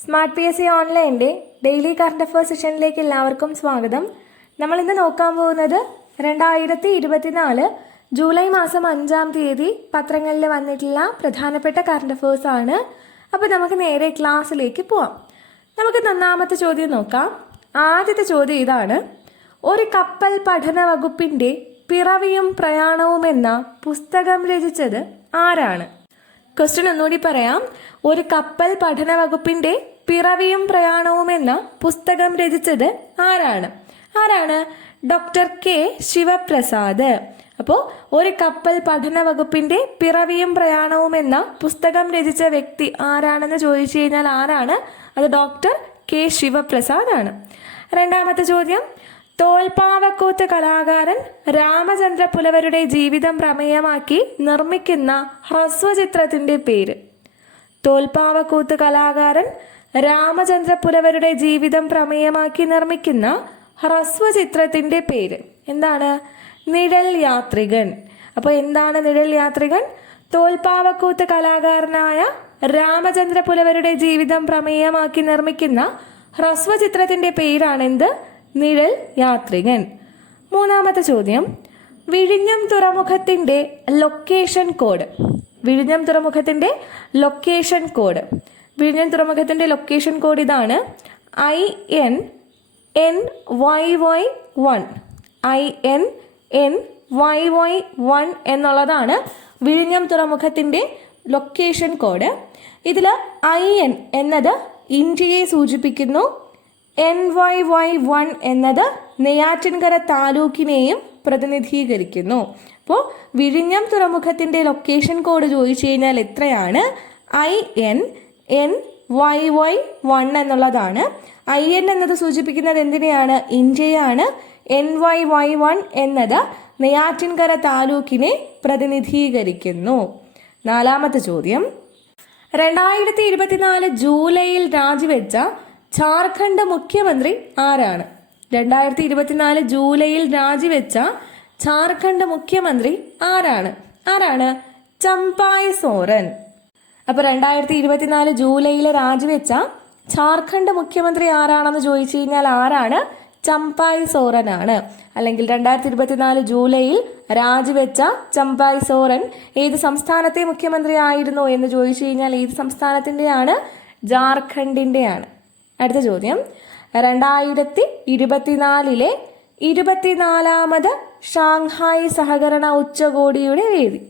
Smart P S C ഓൺലൈന്റെ daily current affairs സെഷനിലേക്ക് എല്ലാവർക്കും സ്വാഗതം. നമ്മൾ ഇന്ന് നോക്കാൻ പോകുന്നത് രണ്ടായിരത്തി ഇരുപത്തിനാല് ജൂലൈ മാസം അഞ്ചാം തീയതി പത്രങ്ങളിൽ വന്നിട്ടുള്ള പ്രധാനപ്പെട്ട കറണ്ട് അഫയേഴ്സ് ആണ്. അപ്പോൾ നമുക്ക് നേരെ ക്ലാസ്സിലേക്ക് പോവാം. നമുക്ക് ഒന്നാമത്തെ ചോദ്യം നോക്കാം. ആദ്യത്തെ ചോദ്യം ഇതാണ്. ഒരു കപ്പൽ പഠന വകുപ്പിന്റെ പിറവിയും പ്രയാണവും എന്ന പുസ്തകം രചിച്ചത് ആരാണ്? ക്വസ്റ്റ്യൻ ഒന്നുകൂടി പറയാം. ഒരു കപ്പൽ പഠന വകുപ്പിന്റെ പിറവിയും പ്രയാണവും എന്ന പുസ്തകം രചിച്ചത് ആരാണ്? ആരാണ്? Doctor K Sivaprasad. അപ്പോൾ ഒരു കപ്പൽ പഠന വകുപ്പിന്റെ പിറവിയും പ്രയാണവും എന്ന പുസ്തകം രചിച്ച വ്യക്തി ആരാണെന്ന് ചോദിച്ചു കഴിഞ്ഞാൽ ആരാണ്? അത് ഡോക്ടർ കെ ശിവപ്രസാദ് ആണ് രണ്ടാമത്തെ ചോദ്യം. തോൽപ്പാവക്കൂത്ത് കലാകാരൻ രാമചന്ദ്ര പുലവരുടെ ജീവിതം പ്രമേയമാക്കി നിർമ്മിക്കുന്ന ഹ്രസ്വചിത്രത്തിന്റെ പേര്. തോൽപ്പാവക്കൂത്ത് കലാകാരൻ രാമചന്ദ്ര പുലവരുടെ ജീവിതം പ്രമേയമാക്കി നിർമ്മിക്കുന്ന ഹ്രസ്വചിത്രത്തിന്റെ പേര്. എന്താണ്? നിഴൽ യാത്രികൻ. അപ്പോൾ എന്താണ് നിഴൽ യാത്രികൻ? തോൽപ്പാവക്കൂത്ത് കലാകാരനായ രാമചന്ദ്ര പുലവരുടെ ജീവിതം പ്രമേയമാക്കി നിർമ്മിക്കുന്ന ഹ്രസ്വചിത്രത്തിന്റെ പേരാണെന്ത്? നിഴൽ യാത്രികൻ. മൂന്നാമത്തെ ചോദ്യം. വിഴിഞ്ഞം തുറമുഖത്തിന്റെ ലൊക്കേഷൻ കോഡ്. വിഴിഞ്ഞം തുറമുഖത്തിന്റെ ലൊക്കേഷൻ കോഡ്. വിഴിഞ്ഞം തുറമുഖത്തിന്റെ ലൊക്കേഷൻ കോഡ് ഇതാണ്. I N N Y Y one. I N N Y Y one എന്നുള്ളതാണ് വിഴിഞ്ഞം തുറമുഖത്തിന്റെ ലൊക്കേഷൻ കോഡ്. ഇതിൽ ഐ എൻ എന്നത് ഇന്ത്യയെ സൂചിപ്പിക്കുന്നു. എൻ വൈ വൈ വൺ എന്നത് നെയ്യാറ്റിൻകര താലൂക്കിനെയും പ്രതിനിധീകരിക്കുന്നു. അപ്പോൾ വിഴിഞ്ഞം തുറമുഖത്തിന്റെ ലൊക്കേഷൻ കോഡ് ചോദിച്ചു കഴിഞ്ഞാൽ എത്രയാണ്? I N N Y Y one എന്നുള്ളതാണ്. ഐ എൻ എന്നത് സൂചിപ്പിക്കുന്നത് എന്തിനെയാണ്? ഇന്ത്യയാണ്. എൻ വൈ വൈ വൺ എന്നത് നെയ്യാറ്റിൻകര താലൂക്കിനെ പ്രതിനിധീകരിക്കുന്നു. നാലാമത്തെ ചോദ്യം. രണ്ടായിരത്തി ഇരുപത്തിനാല് ജൂലൈയിൽ രാജിവെച്ച ജാർഖണ്ഡ് മുഖ്യമന്ത്രി ആരാണ്? രണ്ടായിരത്തി ഇരുപത്തിനാല് ജൂലൈയിൽ രാജിവെച്ച ജാർഖണ്ഡ് മുഖ്യമന്ത്രി ആരാണ്? ആരാണ്? ചമ്പായ് സോറൻ. അപ്പൊ രണ്ടായിരത്തി ഇരുപത്തിനാല് ജൂലൈയിൽ രാജിവെച്ച ജാർഖണ്ഡ് മുഖ്യമന്ത്രി ആരാണെന്ന് ചോദിച്ചു കഴിഞ്ഞാൽ ആരാണ്? ചമ്പായ് സോറൻ ആണ്. അല്ലെങ്കിൽ രണ്ടായിരത്തി ഇരുപത്തിനാല് ജൂലൈയിൽ രാജിവെച്ച ചമ്പായ് സോറൻ ഏത് സംസ്ഥാനത്തെ മുഖ്യമന്ത്രി ആയിരുന്നു എന്ന് ചോദിച്ചു കഴിഞ്ഞാൽ ഏത് സംസ്ഥാനത്തിന്റെയാണ്? ജാർഖണ്ഡിന്റെയാണ് അടുത്ത ചോദ്യം. രണ്ടായിരത്തി ഇരുപത്തിനാലിലെ ഇരുപത്തിനാലാമത് ഷാങ്ഹായ് സഹകരണ ഉച്ചകോടിയുടെ വേദി.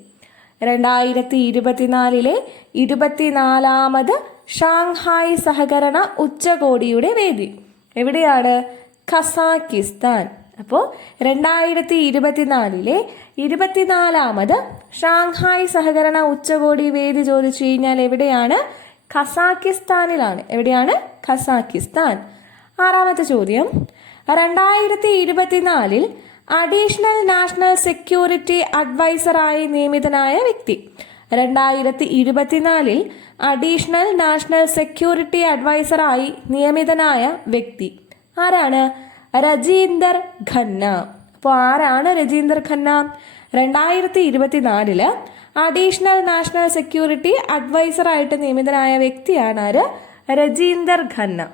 രണ്ടായിരത്തി ഇരുപത്തിനാലിലെ ഇരുപത്തിനാലാമത് ഷാങ്ഹായ് സഹകരണ ഉച്ചകോടിയുടെ വേദി. എവിടെയാണ്? ഖസാക്കിസ്ഥാൻ. അപ്പോൾ രണ്ടായിരത്തി ഇരുപത്തിനാലിലെ ഇരുപത്തിനാലാമത് ഷാങ്ഹായ് സഹകരണ ഉച്ചകോടി വേദി ചോദിച്ചു കഴിഞ്ഞാൽ എവിടെയാണ്? ഖസാക്കിസ്ഥാനിലാണ്. എവിടെയാണ്? ഖസാക്കിസ്ഥാൻ. ആറാമത്തെ ചോദ്യം. രണ്ടായിരത്തി ഇരുപത്തിനാലിൽ അഡീഷണൽ നാഷണൽ സെക്യൂരിറ്റി അഡ്വൈസറായി നിയമിതനായ വ്യക്തി. രണ്ടായിരത്തി ഇരുപത്തിനാലിൽ അഡീഷണൽ നാഷണൽ സെക്യൂരിറ്റി അഡ്വൈസറായി നിയമിതനായ വ്യക്തി. ആരാണ്? രജീന്ദർ ഖന്ന. അപ്പോൾ ആരാണ് രജീന്ദർ ഖന്ന? രണ്ടായിരത്തി ഇരുപത്തിനാലിൽ അഡീഷണൽ നാഷണൽ സെക്യൂരിറ്റി അഡ്വൈസറായിട്ട് നിയമിതനായ വ്യക്തിയാണ് ആര് രജീന്ദർ ഖന്ന.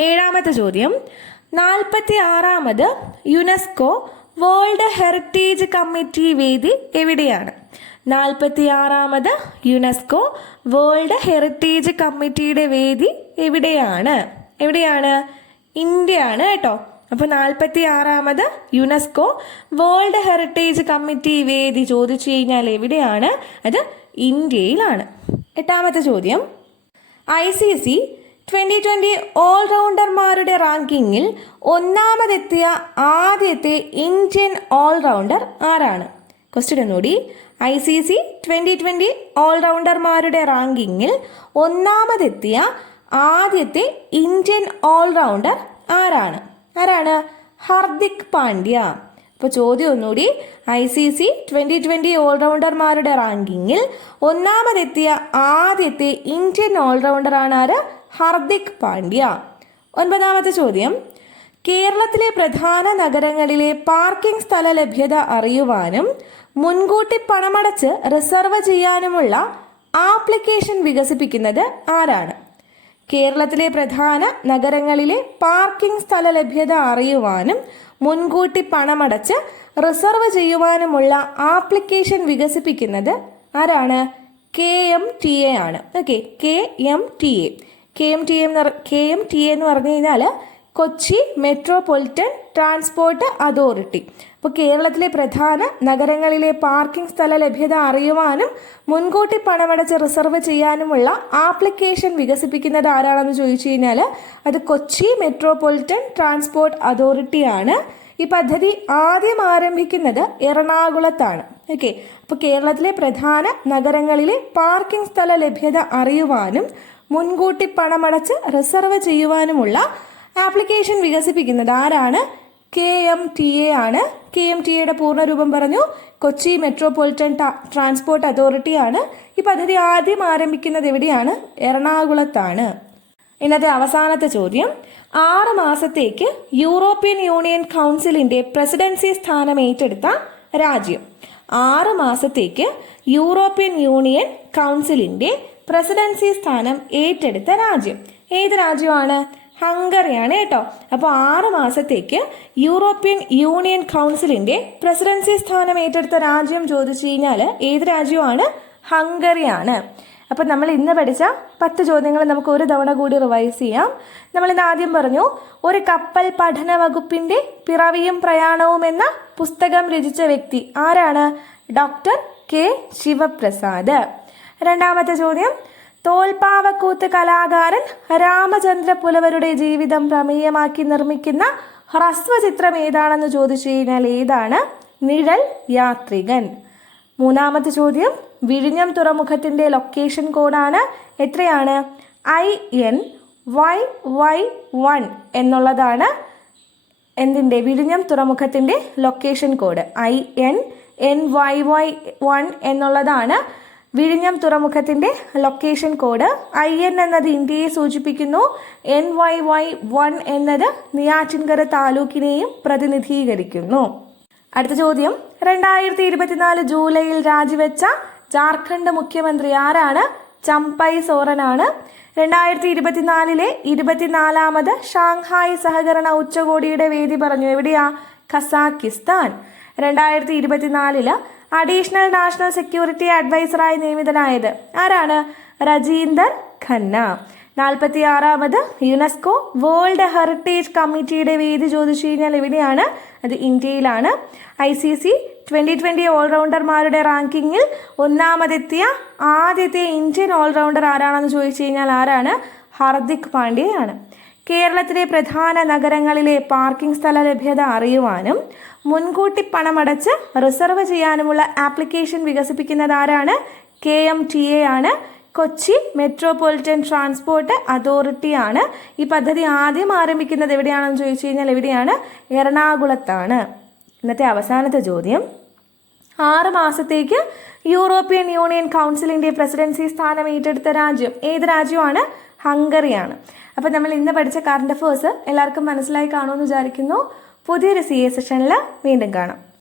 ഏഴാമത്തെ ചോദ്യം. നാൽപ്പത്തി ആറാമത് യുനെസ്കോ വേൾഡ് ഹെറിറ്റേജ് കമ്മിറ്റി വേദി എവിടെയാണ്? നാൽപ്പത്തി ആറാമത് യുനെസ്കോ വേൾഡ് ഹെറിറ്റേജ് കമ്മിറ്റിയുടെ വേദി എവിടെയാണ്? എവിടെയാണ്? ഇന്ത്യ ആണ് കേട്ടോ. അപ്പോൾ നാൽപ്പത്തി ആറാമത് യുനെസ്കോ വേൾഡ് ഹെറിറ്റേജ് കമ്മിറ്റി വേദി ചോദിച്ചു കഴിഞ്ഞാൽ എവിടെയാണ്? അത് ഇന്ത്യയിലാണ്. എട്ടാമത്തെ ചോദ്യം. I C C twenty twenty ഓൾറൗണ്ടർമാരുടെ റാങ്കിങ്ങിൽ ഒന്നാമതെത്തിയ ആദ്യത്തെ ഇന്ത്യൻ ഓൾറൗണ്ടർ ആരാണ്? ക്വസ്റ്റ്യൻ ഒന്നുകൂടി. I C C twenty twenty ഓൾറൗണ്ടർമാരുടെ റാങ്കിങ്ങിൽ ഒന്നാമതെത്തിയ ആദ്യത്തെ ഇന്ത്യൻ ഓൾറൗണ്ടർ ആരാണ്? ആരാണ്? ഹർദിക് പാണ്ഡ്യ. അപ്പോൾ ചോദ്യം ഒന്നുകൂടി. I C C twenty twenty ഓൾറൗണ്ടർമാരുടെ റാങ്കിങ്ങിൽ ഒന്നാമതെത്തിയ ആദ്യത്തെ ഇന്ത്യൻ ഓൾറൗണ്ടറാണ് ആര്? ഹർദിക് പാണ്ഡ്യ. ഒൻപതാമത്തെ ചോദ്യം. കേരളത്തിലെ പ്രധാന നഗരങ്ങളിലെ പാർക്കിംഗ് സ്ഥല ലഭ്യത അറിയുവാനും മുൻകൂട്ടി പണമടച്ച് റിസർവ് ചെയ്യാനുമുള്ള ആപ്ലിക്കേഷൻ വികസിപ്പിക്കുന്നത് ആരാണ്? കേരളത്തിലെ പ്രധാന നഗരങ്ങളിലെ പാർക്കിംഗ് സ്ഥല ലഭ്യത അറിയുവാനും മുൻകൂട്ടി പണമടച്ച് റിസർവ് ചെയ്യുവാനുമുള്ള ആപ്ലിക്കേഷൻ വികസിപ്പിക്കുന്നത് ആരാണ്? കെ എം ടി എ ആണ്. Okay K M T A. K M T M K M T A എന്ന് പറഞ്ഞു കഴിഞ്ഞാൽ കൊച്ചി മെട്രോപൊളിറ്റൻ ട്രാൻസ്പോർട്ട് അതോറിറ്റി. അപ്പോൾ കേരളത്തിലെ പ്രധാന നഗരങ്ങളിലെ പാർക്കിംഗ് സ്ഥല ലഭ്യത അറിയുവാനും മുൻകൂട്ടി പണമടച്ച് റിസർവ് ചെയ്യാനുമുള്ള ആപ്ലിക്കേഷൻ വികസിപ്പിക്കുന്നത് ആരാണെന്ന് ചോദിച്ചു കഴിഞ്ഞാൽ അത് കൊച്ചി മെട്രോപൊളിറ്റൻ ട്രാൻസ്പോർട്ട് അതോറിറ്റിയാണ്. ഈ പദ്ധതി ആദ്യം ആരംഭിക്കുന്നത് എറണാകുളത്താണ്. ഓക്കെ. അപ്പോൾ കേരളത്തിലെ പ്രധാന നഗരങ്ങളിലെ പാർക്കിംഗ് സ്ഥല ലഭ്യത അറിയുവാനും മുൻകൂട്ടി പണമടച്ച് റിസർവ് ചെയ്യുവാനുമുള്ള ആപ്ലിക്കേഷൻ വികസിപ്പിക്കുന്നത് ആരാണ്? കെ എം ടി എ ആണ്. കെ എം ടി എയുടെ പൂർണരൂപം പറഞ്ഞു. കൊച്ചി മെട്രോപൊളിറ്റൻ ട്രാൻസ്പോർട്ട് അതോറിറ്റി ആണ് ഈ പദ്ധതി ആദ്യം ആരംഭിക്കുന്നത് എവിടെയാണ്? എറണാകുളത്താണ്. ഇന്നത്തെ അവസാനത്തെ ചോദ്യം. ആറ് മാസത്തേക്ക് യൂറോപ്യൻ യൂണിയൻ കൗൺസിലിന്റെ പ്രസിഡൻസി സ്ഥാനം ഏറ്റെടുത്ത രാജ്യം. ആറ് മാസത്തേക്ക് യൂറോപ്യൻ യൂണിയൻ കൗൺസിലിന്റെ പ്രസിഡൻസി സ്ഥാനം ഏറ്റെടുത്ത രാജ്യം. ഏത് രാജ്യമാണ്? ഹംഗറിയാണ് കേട്ടോ. അപ്പോൾ ആറ് മാസത്തേക്ക് യൂറോപ്യൻ യൂണിയൻ കൗൺസിലിന്റെ പ്രസിഡൻസി സ്ഥാനം ഏറ്റെടുത്ത രാജ്യം ചോദിച്ചു കഴിഞ്ഞാൽ ഏത് രാജ്യമാണ് ഹംഗറിയാണ്. അപ്പം നമ്മൾ ഇന്ന് പഠിച്ച പത്ത് ചോദ്യങ്ങൾ നമുക്ക് ഒരു തവണ കൂടി റിവൈസ് ചെയ്യാം. നമ്മൾ ഇന്ന് ആദ്യം പറഞ്ഞു ഒരു കപ്പൽ പഠന വകുപ്പിന്റെ പിറവിയും പ്രയാണവും എന്ന പുസ്തകം രചിച്ച വ്യക്തി ആരാണ്? Doctor K Sivaprasad. രണ്ടാമത്തെ ചോദ്യം തോൽപ്പാവക്കൂത്ത് കലാകാരൻ രാമചന്ദ്ര പുലവരുടെ ജീവിതം പ്രമേയമാക്കി നിർമ്മിക്കുന്ന ഹ്രസ്വചിത്രം ഏതാണെന്ന് ചോദിച്ചു കഴിഞ്ഞാൽ ഏതാണ്? നിഴൽ യാത്രികൻ. മൂന്നാമത്തെ ചോദ്യം വിഴിഞ്ഞം തുറമുഖത്തിന്റെ ലൊക്കേഷൻ കോഡാണ് എത്രയാണ്? I N Y Y one എന്നുള്ളതാണ് എന്തിന്റെ വിഴിഞ്ഞം തുറമുഖത്തിന്റെ location code I N N Y Y one എന്നുള്ളതാണ്. വിഴിഞ്ഞം തുറമുഖത്തിന്റെ ലൊക്കേഷൻ കോഡ് ഐ എൻ എന്നത് ഇന്ത്യയെ സൂചിപ്പിക്കുന്നു. എൻ വൈ വൈ വൺ എന്നത് നെയ്യാറ്റിൻകര താലൂക്കിനെയും പ്രതിനിധീകരിക്കുന്നു. അടുത്ത ചോദ്യം. രണ്ടായിരത്തി ഇരുപത്തിനാല് ജൂലൈയിൽ രാജിവെച്ച ജാർഖണ്ഡ് മുഖ്യമന്ത്രി ആരാണ്? ചമ്പൈ സോറനാണ്. രണ്ടായിരത്തി ഇരുപത്തിനാലിലെ ഇരുപത്തിനാലാമത് ഷാങ്ഹായ് സഹകരണ ഉച്ചകോടിയുടെ വേദി പറഞ്ഞു. എവിടെയാ? ഖസാക്കിസ്ഥാൻ രണ്ടായിരത്തി ഇരുപത്തിനാലിൽ അഡീഷണൽ നാഷണൽ സെക്യൂരിറ്റി അഡ്വൈസറായി നിയമിതനായത് ആരാണ്? രജീന്ദർ ഖന്ന. നാൽപ്പത്തി ആറാമത് യുനെസ്കോ വേൾഡ് ഹെറിറ്റേജ് കമ്മിറ്റിയുടെ വേദി ചോദിച്ചു കഴിഞ്ഞാൽ എവിടെയാണ്? അത് ഇന്ത്യയിലാണ്. I C C twenty twenty ഓൾറൗണ്ടർമാരുടെ റാങ്കിങ്ങിൽ ഒന്നാമതെത്തിയ ആദ്യത്തെ ഇന്ത്യൻ ഓൾറൗണ്ടർ ആരാണെന്ന് ചോദിച്ചു കഴിഞ്ഞാൽ ആരാണ്? ഹാർദിക് പാണ്ഡ്യയാണ്. കേരളത്തിലെ പ്രധാന നഗരങ്ങളിലെ പാർക്കിംഗ് സ്ഥല ലഭ്യത അറിയുവാനും മുൻകൂട്ടി പണമടച്ച് റിസർവ് ചെയ്യാനുമുള്ള ആപ്ലിക്കേഷൻ വികസിപ്പിക്കുന്നത് ആരാണ്? കെ എം ടി എ ആണ്. കൊച്ചി മെട്രോപൊളിറ്റൻ ട്രാൻസ്പോർട്ട് അതോറിറ്റിയാണ് ഈ പദ്ധതി ആദ്യം ആരംഭിക്കുന്നത് എവിടെയാണെന്ന് ചോദിച്ചു കഴിഞ്ഞാൽ എവിടെയാണ്? എറണാകുളത്താണ്. ഇന്നത്തെ അവസാനത്തെ ചോദ്യം. ആറ് മാസത്തേക്ക് യൂറോപ്യൻ യൂണിയൻ കൗൺസിലിന്റെ പ്രസിഡൻസി സ്ഥാനം ഏറ്റെടുത്ത രാജ്യം ഏത് രാജ്യമാണ്? ഹംഗറിയാണ്. അപ്പോൾ നമ്മൾ ഇന്ന് പഠിച്ച കറണ്ട് അഫേഴ്സ് എല്ലാവർക്കും മനസ്സിലായി കാണുമെന്ന് വിചാരിക്കുന്നു. പുതിയൊരു സി എ സെഷനിൽ വീണ്ടും കാണാം.